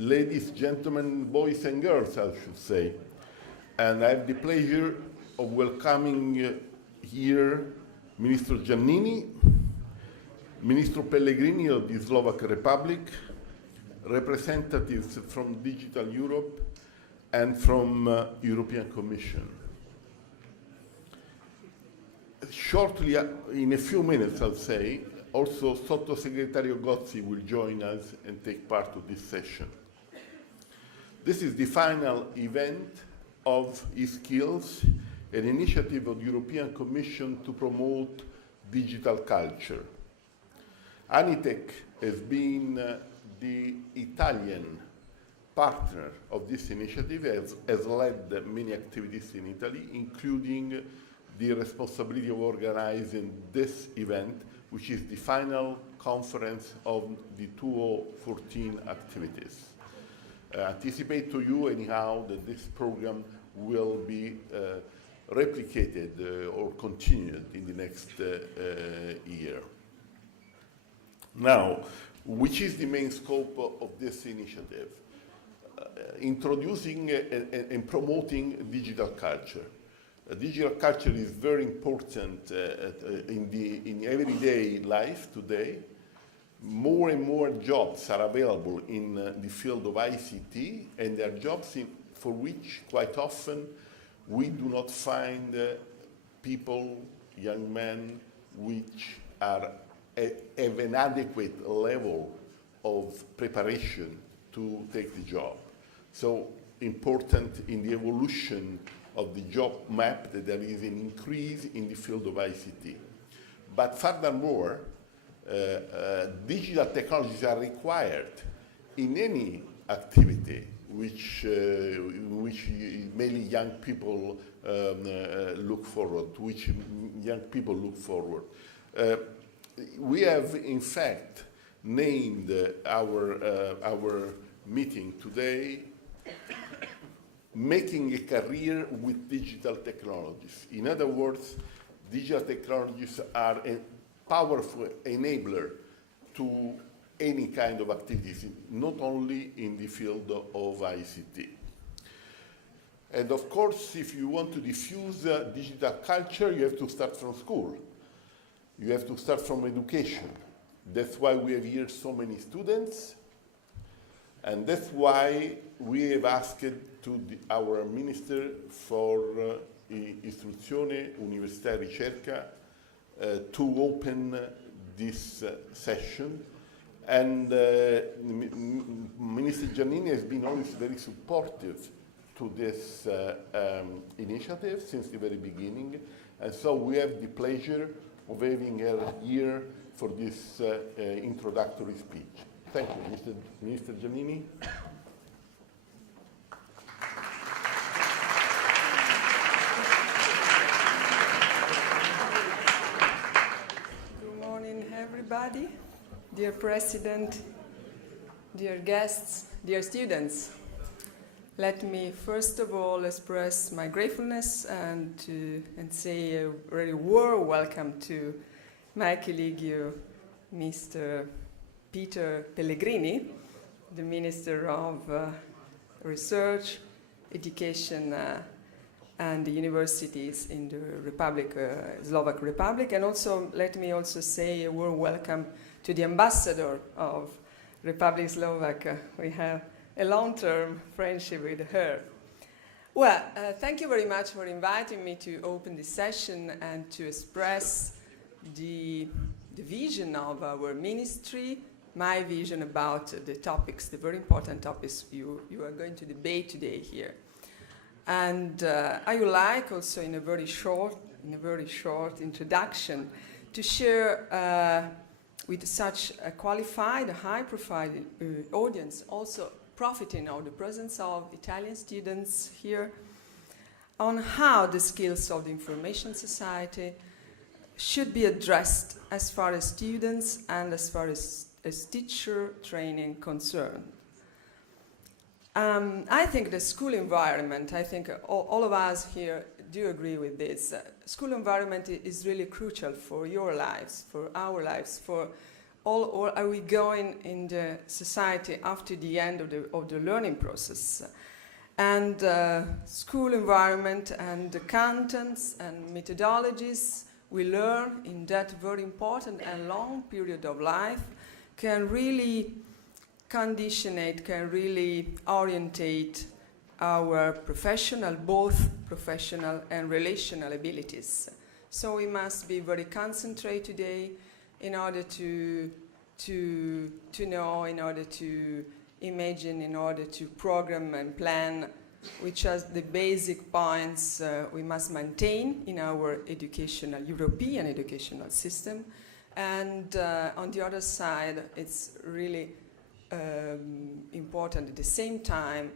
ladies, gentlemen, boys and girls, I should say. And I have the pleasure of welcoming here Minister Giannini, Minister Pellegrini of the Slovak Republic, representatives from Digital Europe, and from European Commission. Shortly, in a few minutes, I'll say, also Sottosecretario Gozzi will join us and take part of this session. This is the final event of e-skills, an initiative of the European Commission to promote digital culture. Anitec has been the Italian partner of this initiative, has led many activities in Italy, including the responsibility of organizing this event, which is the final conference of the 2014 activities. Anticipate to you anyhow that this program will be replicated or continued in the next year. Now, which is the main scope of this initiative? Introducing and promoting digital culture. Digital culture is very important in everyday life today. More and more jobs are available in the field of ICT, and there are jobs for which quite often we do not find people, young men, which have an adequate level of preparation to take the job. So important in the evolution of the job map that there is an increase in the field of ICT. But furthermore, digital technologies are required in any activity which mainly young people look forward to, which young people look forward. We have, in fact, named our meeting today Making a Career with Digital Technologies. In other words, digital technologies are a powerful enabler to any kind of activities, not only in the field of ICT. And of course, if you want to diffuse digital culture, you have to start from school. You have to start from education. That's why we have here so many students, and that's why we have asked to our Minister for Istruzione, Università e Ricerca to open this session. And Minister Giannini has been always very supportive to this initiative since the very beginning. And so we have the pleasure of having her here for this introductory speech. Thank you, Minister Giannini. Good morning, everybody. Dear President, dear guests, dear students. Let me first of all express my gratefulness and say a very warm welcome to my colleague, Mr. Peter Pellegrini, the Minister of Research, Education and the Universities in the Slovak Republic. And also, let me also say a warm welcome to the Ambassador of Republic Slovakia. We have a long-term friendship with her. Well, thank you very much for inviting me to open this session and to express the vision of our ministry, my vision about the topics, the very important topics you are going to debate today here. And I would like also in a very short introduction to share with such a qualified, high-profile audience, also profiting of the presence of Italian students here, on how the skills of the information society should be addressed as far as students and as far as teacher training concerned. I think the school environment, I think all of us here do agree with this. School environment is really crucial for your lives, for our lives, for or are we going in the society after the end of the learning process? And school environment and the contents and methodologies we learn in that very important and long period of life can really conditionate, can really orientate our professional, both professional and relational abilities. So we must be very concentrated today in order to know, in order to imagine, in order to program and plan, which are the basic points we must maintain in our European educational system. And on the other side, it's really important at the same time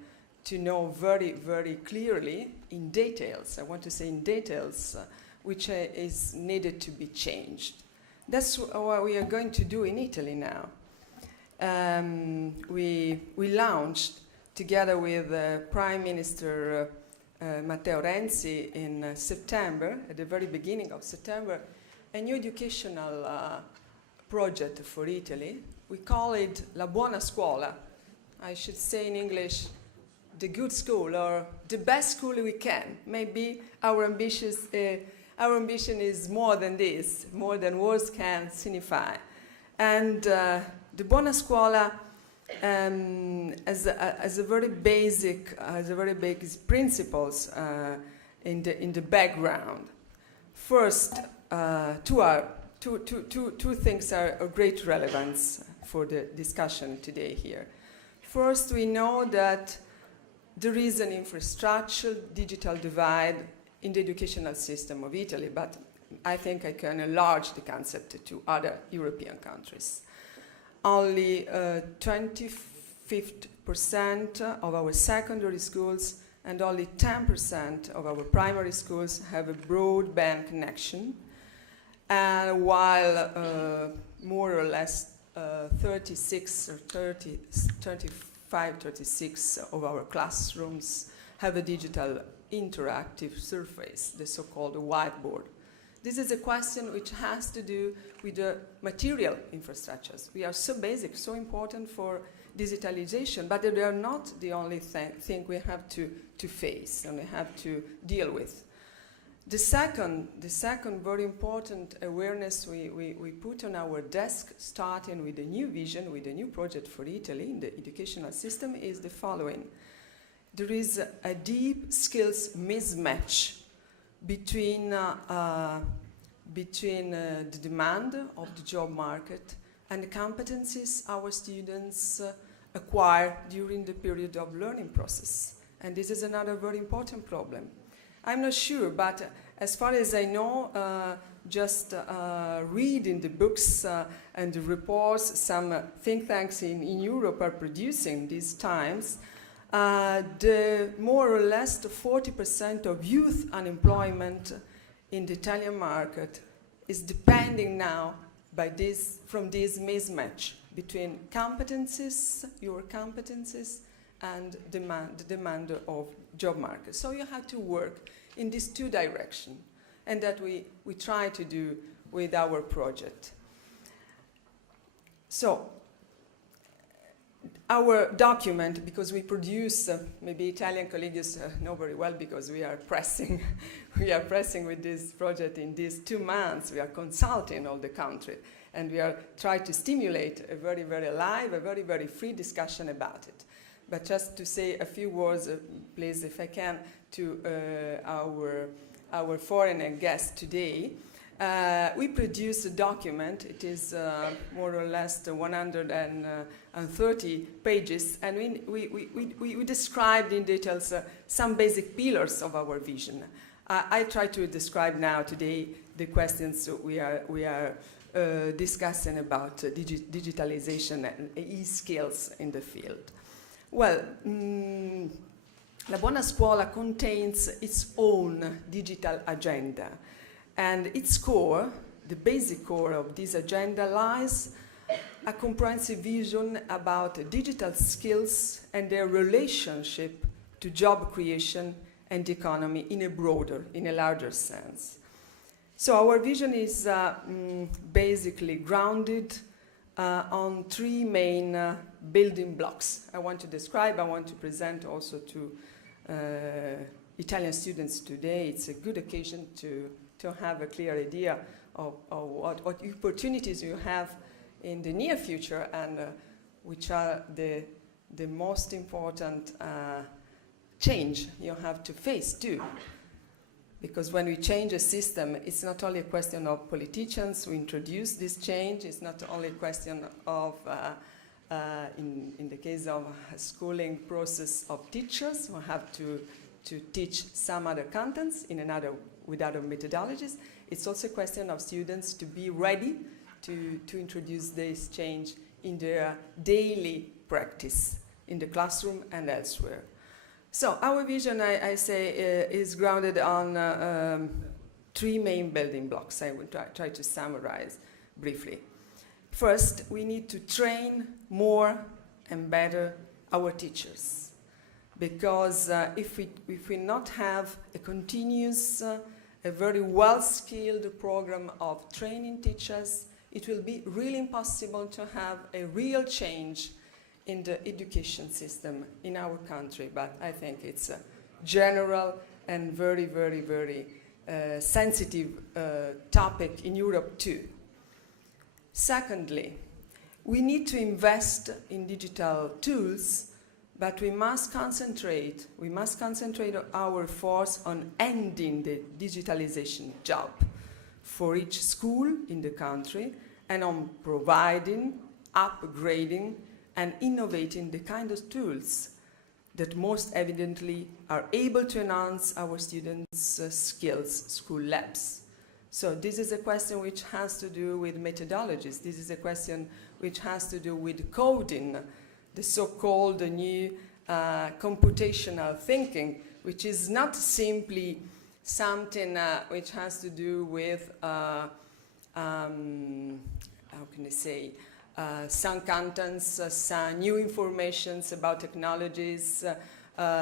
to know very, very clearly in details, I want to say in details, which is needed to be changed. That's what we are going to do in Italy now. We launched, together with Prime Minister Matteo Renzi in September, at the very beginning of September, a new educational project for Italy. We call it La Buona Scuola. I should say in English, the good school, or the best school we can. Maybe our ambition is more than this, more than words can signify. And the Buona Scuola as a very basic principles in the background. First, two things are of great relevance for the discussion today here. First, we know that there is an infrastructure digital divide in the educational system of Italy, but I think I can enlarge the concept to other European countries. Only 25% of our secondary schools and only 10% of our primary schools have a broadband connection, and while more or less 36 of our classrooms have a digital interactive surface, the so-called whiteboard. This is a question which has to do with the material infrastructures. We are so basic, so important for digitalization, but they are not the only thing we have to face and we have to deal with. The second very important awareness we put on our desk, starting with a new vision, with a new project for Italy in the educational system, is the following. There is a deep skills mismatch between the demand of the job market and the competencies our students acquire during the period of learning process. And this is another very important problem. I'm not sure, but as far as I know, just reading the books and the reports some think tanks in Europe are producing these times, the more or less the 40% of youth unemployment in the Italian market is depending now from this mismatch between competencies, your competencies, and the demand of job market. So you have to work in these two directions, and that we try to do with our project. So our document, because we produce, maybe Italian colleagues know very well, because we are pressing with this project in these 2 months. We are consulting all the country, and we are trying to stimulate a very, very live, a very, very free discussion about it. But just to say a few words, please, if I can, to our foreign guest today. We produced a document. It is more or less 130 pages, and we described in details some basic pillars of our vision. I try to describe now today the questions we are discussing about digitalization and e-skills in the field. Well, La Buona Scuola contains its own digital agenda, and its core, the basic core of this agenda, lies a comprehensive vision about digital skills and their relationship to job creation and the economy in a larger sense. So our vision is basically grounded on three main building blocks. I want to present also to Italian students today. It's a good occasion to have a clear idea of what opportunities you have in the near future and which are the most important change you have to face too. Because when we change a system, it's not only a question of politicians who introduce this change, it's not only a question of, in the case of a schooling process, of teachers who have to teach some other contents with other methodologies. It's also a question of students to be ready to introduce this change in their daily practice, in the classroom and elsewhere. So our vision, I say, is grounded on three main building blocks. I will try to summarize briefly. First, we need to train more and better our teachers. Because if we not have a continuous, a very well-skilled program of training teachers, it will be really impossible to have a real change in the education system in our country. But I think it's a general and very, very, very sensitive topic in Europe too. Secondly, we need to invest in digital tools, but we must concentrate our force on ending the digitalization job for each school in the country and on providing, upgrading, and innovating the kind of tools that most evidently are able to enhance our students' skills, school labs. So this is a question which has to do with methodologies. This is a question which has to do with coding, the so-called new computational thinking, which is not simply something which has to do with, how can I say, some contents, some new informations about technologies,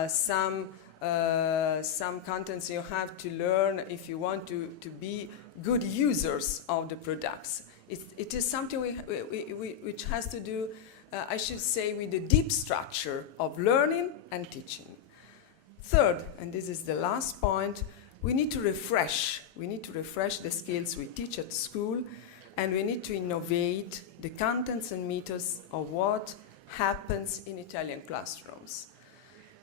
some contents you have to learn if you want to be good users of the products. It is something which has to do, I should say, with the deep structure of learning and teaching. Third, and this is the last point, we need to refresh the skills we teach at school, and we need to innovate the contents and methods of what happens in Italian classrooms.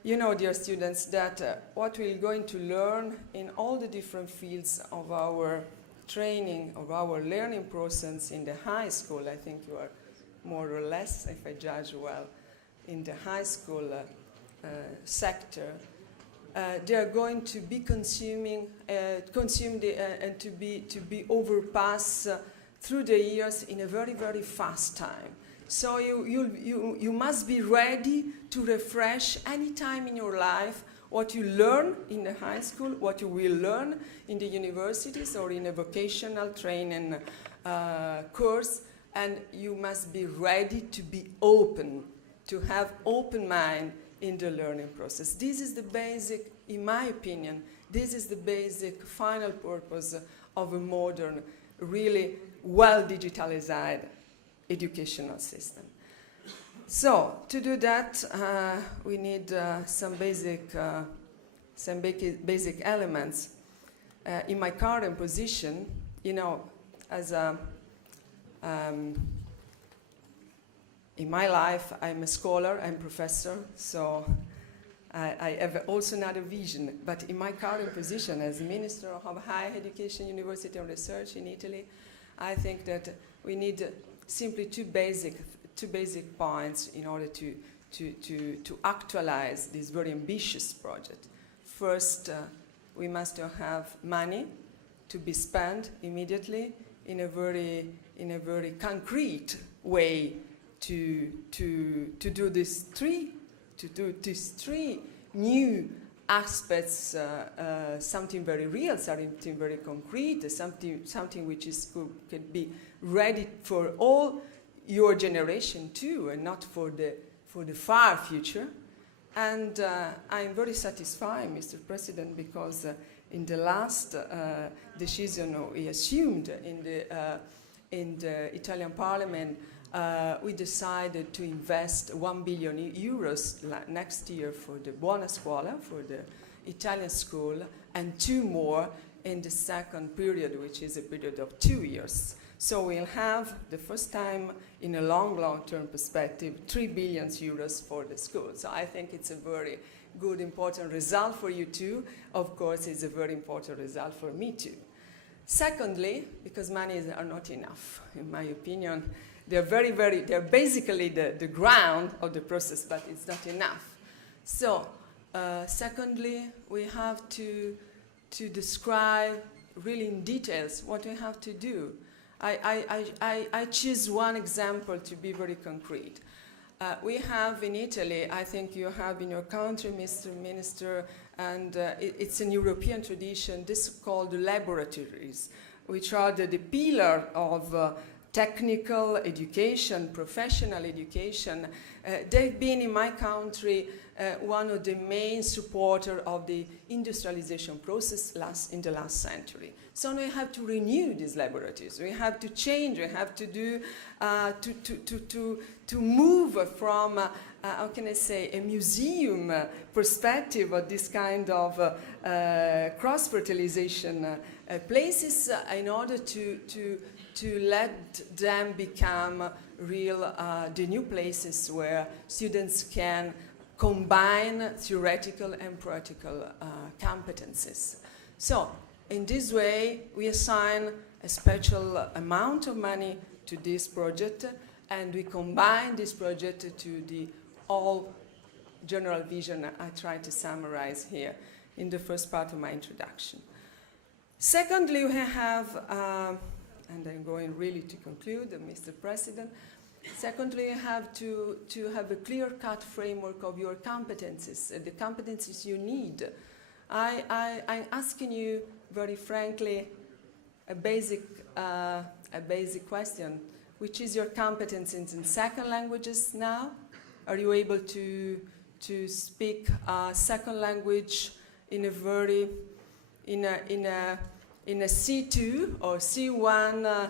You know, dear students, that what we're going to learn in all the different fields of our training, of our learning process in the high school, I think you are more or less, if I judge well, in the high school sector, they are going to be consumed and to be overpassed through the years in a very, very fast time. So you must be ready to refresh any time in your life what you learn in the high school, what you will learn in the universities or in a vocational training course, and you must be ready to be open, to have open mind in the learning process. This is the basic, in my opinion, this is the basic final purpose of a modern, really well-digitalized educational system. So, to do that, we need some basic elements. In my current position, you know, as in my life, I'm a scholar, I'm a professor, so I have also another vision. But in my current position as Minister of Higher Education, University and Research in Italy, I think that we need simply two basic points in order to actualize this very ambitious project. First, we must have money to be spent immediately in a very concrete way to do these three new aspects, something very real, something very concrete, something which can be ready for all your generation too, and not for the far future. And I'm very satisfied, Mr. President, because in the last decision we assumed in the Italian Parliament we decided to invest 1 billion euros next year for the Buona Scuola, for the Italian school, and 2 more in the second period, which is a period of 2 years. So we'll have, the first time in a long-term perspective, 3 billion euros for the school. So I think it's a very good, important result for you too. Of course, it's a very important result for me too. Secondly, because money are not enough, in my opinion, they're they're basically the ground of the process, but it's not enough. So, secondly, we have to describe really in details what we have to do. I choose one example to be very concrete. We have in Italy, I think you have in your country, Mr. Minister, and it's an European tradition, this is called laboratories, which are the pillar of technical education, professional education. They've been in my country one of the main supporters of the industrialization process in the last century. So we have to renew these laboratories. We have to change. We have to do to move from how can I say, a museum perspective of this kind of cross-fertilization places in order to let them become real, the new places where students can combine theoretical and practical competences. So, in this way, we assign a special amount of money to this project, and we combine this project to the all general vision I tried to summarize here in the first part of my introduction. Secondly, we have, and I'm going really to conclude, Mr. President. Secondly, you have to have a clear-cut framework of your competencies, the competencies you need. I'm asking you very frankly a basic question. Which is your competence in second languages now? Are you able to speak second language in a C2 or C1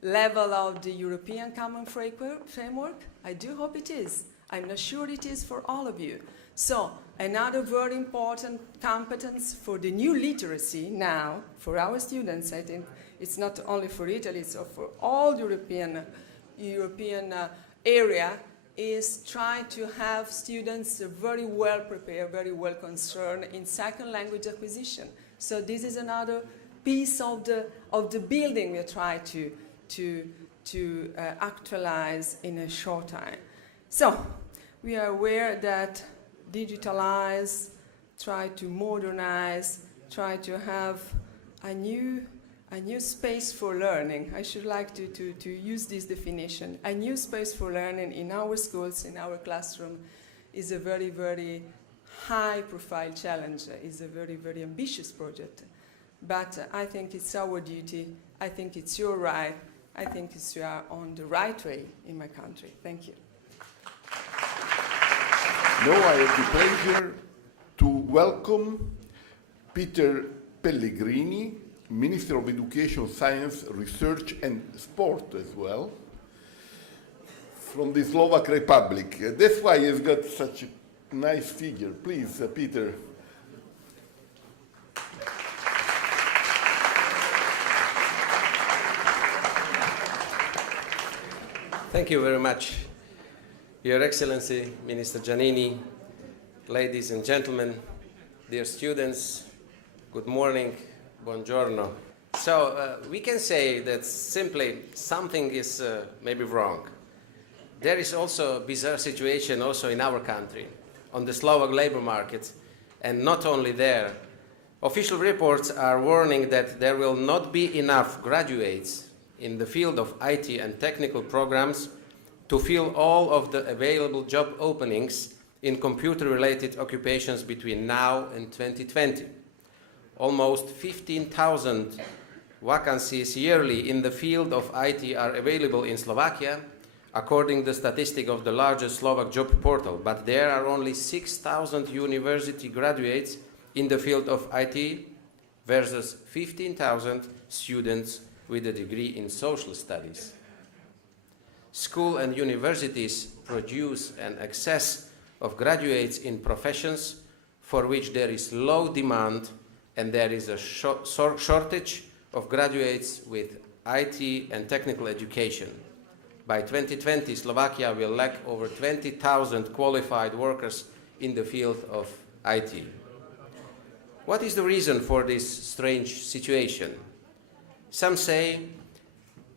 level of the European Common Framework? I do hope it is. I'm not sure it is for all of you. So, another very important competence for the new literacy now, for our students, I think it's not only for Italy, it's for all the European area, is try to have students very well prepared, very well concerned in second language acquisition. So this is another piece of the building we try to actualize in a short time. So we are aware that digitalize, try to modernize, try to have a new space for learning. I should like to use this definition. A new space for learning in our schools, in our classroom, is a very, very high-profile challenge. It's a very, very ambitious project. But I think it's our duty. I think it's your right. I think you are on the right way in my country. Thank you. Now I have the pleasure to welcome Peter Pellegrini, Minister of Education, Science, Research and Sport as well, from the Slovak Republic. That's why he's got such a nice figure. Please, Peter. Thank you very much, Your Excellency, Minister Giannini, ladies and gentlemen, dear students, good morning, buongiorno. So we can say that simply something is maybe wrong. There is also a bizarre situation also in our country, on the Slovak labor market, and not only there. Official reports are warning that there will not be enough graduates in the field of IT and technical programs to fill all of the available job openings in computer-related occupations between now and 2020. Almost 15,000 vacancies yearly in the field of IT are available in Slovakia, according to the statistic of the largest Slovak job portal, but there are only 6,000 university graduates in the field of IT versus 15,000 students with a degree in social studies. Schools and universities produce an excess of graduates in professions for which there is low demand, and there is a shortage of graduates with IT and technical education. By 2020, Slovakia will lack over 20,000 qualified workers in the field of IT. What is the reason for this strange situation? Some say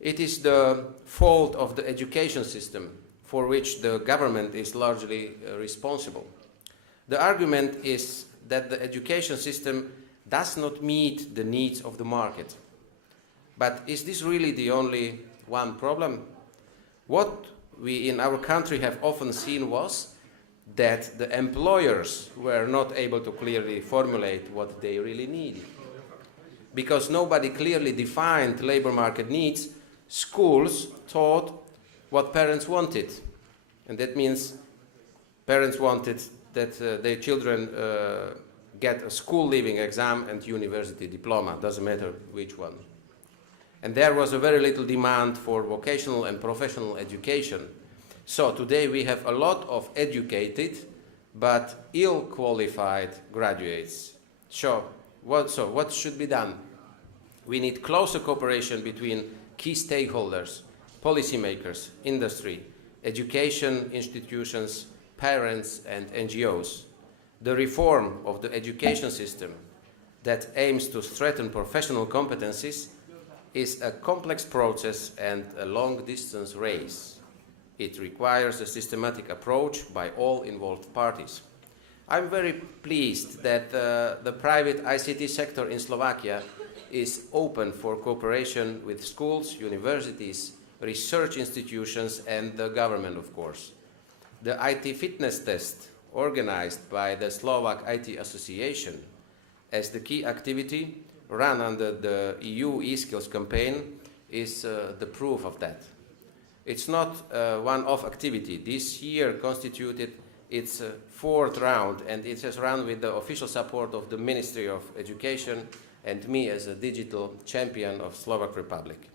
it is the fault of the education system, for which the government is largely responsible. The argument is that the education system does not meet the needs of the market. But is this really the only one problem? What we in our country have often seen was that the employers were not able to clearly formulate what they really needed. Because nobody clearly defined labor market needs, schools taught what parents wanted. And that means parents wanted that their children get a school leaving exam and university diploma, doesn't matter which one. And there was a very little demand for vocational and professional education. So today we have a lot of educated but ill-qualified graduates. So what should be done? We need closer cooperation between key stakeholders, policymakers, industry, education institutions, parents and NGOs. The reform of the education system that aims to strengthen professional competencies is a complex process and a long-distance race. It requires a systematic approach by all involved parties. I'm very pleased that the private ICT sector in Slovakia is open for cooperation with schools, universities, research institutions and the government, of course. The IT fitness test organized by the Slovak IT Association as the key activity run under the EU e-skills campaign is the proof of that. It's not a one-off activity. This year constituted its fourth round, and it has run with the official support of the Ministry of Education and me as a digital champion of Slovak Republic.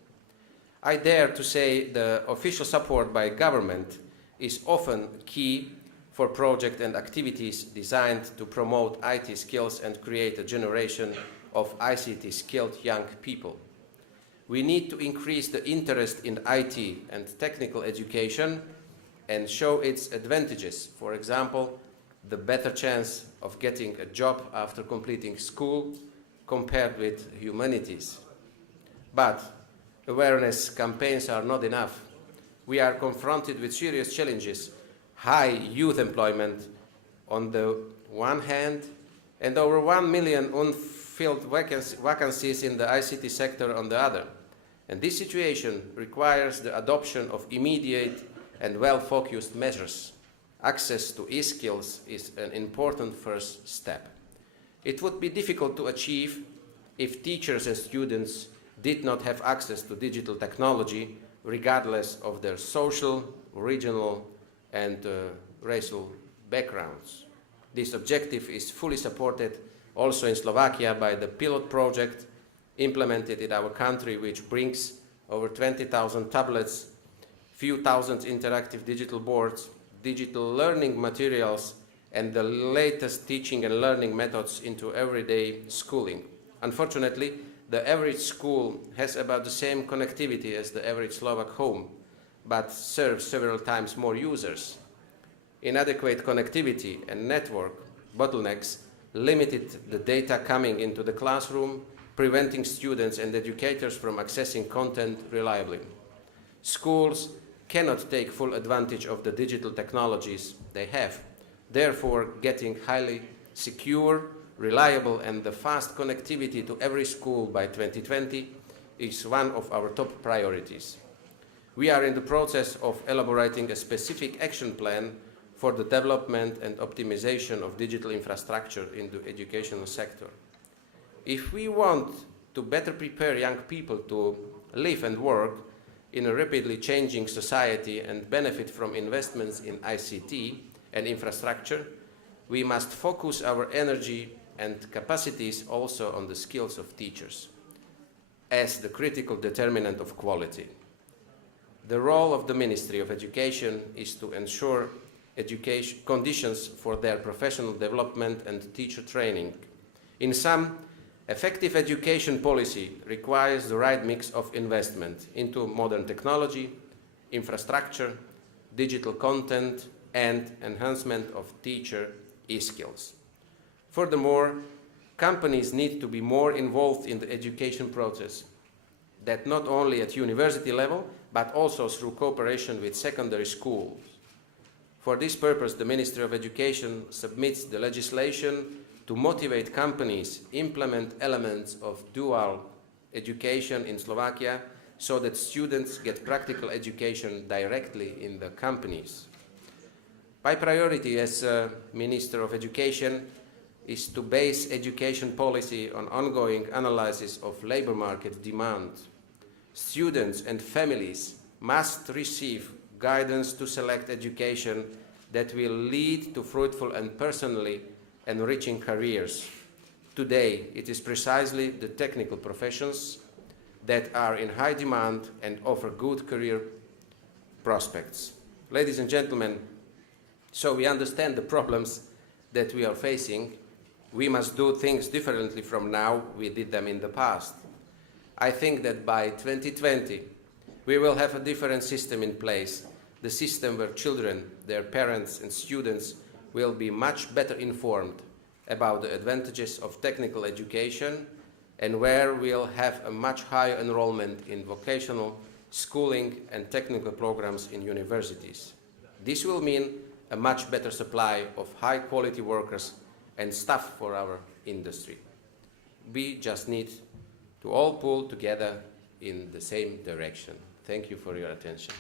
I dare to say the official support by government is often key for projects and activities designed to promote IT skills and create a generation of ICT skilled young people. We need to increase the interest in IT and technical education and show its advantages. For example, the better chance of getting a job after completing school compared with humanities. But awareness campaigns are not enough. We are confronted with serious challenges, high youth employment on the one hand, and over 1 million unfilled vacancies in the ICT sector on the other. And this situation requires the adoption of immediate and well-focused measures. Access to e-skills is an important first step. It would be difficult to achieve if teachers and students did not have access to digital technology, regardless of their social, regional, and racial backgrounds. This objective is fully supported also in Slovakia by the pilot project implemented in our country, which brings over 20,000 tablets, few thousand interactive digital boards, digital learning materials, and the latest teaching and learning methods into everyday schooling. Unfortunately, the average school has about the same connectivity as the average Slovak home, but serves several times more users. Inadequate connectivity and network bottlenecks limited the data coming into the classroom, preventing students and educators from accessing content reliably. Schools cannot take full advantage of the digital technologies they have. Therefore, getting highly secure, reliable, and the fast connectivity to every school by 2020 is one of our top priorities. We are in the process of elaborating a specific action plan for the development and optimization of digital infrastructure in the educational sector. If we want to better prepare young people to live and work in a rapidly changing society and benefit from investments in ICT and infrastructure, we must focus our energy and capacities also on the skills of teachers as the critical determinant of quality. The role of the Ministry of Education is to ensure education conditions for their professional development and teacher training. In sum, effective education policy requires the right mix of investment into modern technology, infrastructure, digital content, and enhancement of teacher e-skills. Furthermore, companies need to be more involved in the education process, that not only at university level, but also through cooperation with secondary schools. For this purpose, the Ministry of Education submits the legislation to motivate companies implement elements of dual education in Slovakia so that students get practical education directly in the companies. My priority as Minister of Education is to base education policy on ongoing analysis of labor market demand. Students and families must receive guidance to select education that will lead to fruitful and personally enriching careers. Today, it is precisely the technical professions that are in high demand and offer good career prospects. Ladies and gentlemen, so we understand the problems that we are facing. We must do things differently from now we did them in the past. I think that by 2020, we will have a different system in place, the system where children, their parents and students will be much better informed about the advantages of technical education and where we'll have a much higher enrollment in vocational schooling and technical programs in universities. This will mean a much better supply of high-quality workers and staff for our industry. We just need to all pull together in the same direction. Thank you for your attention.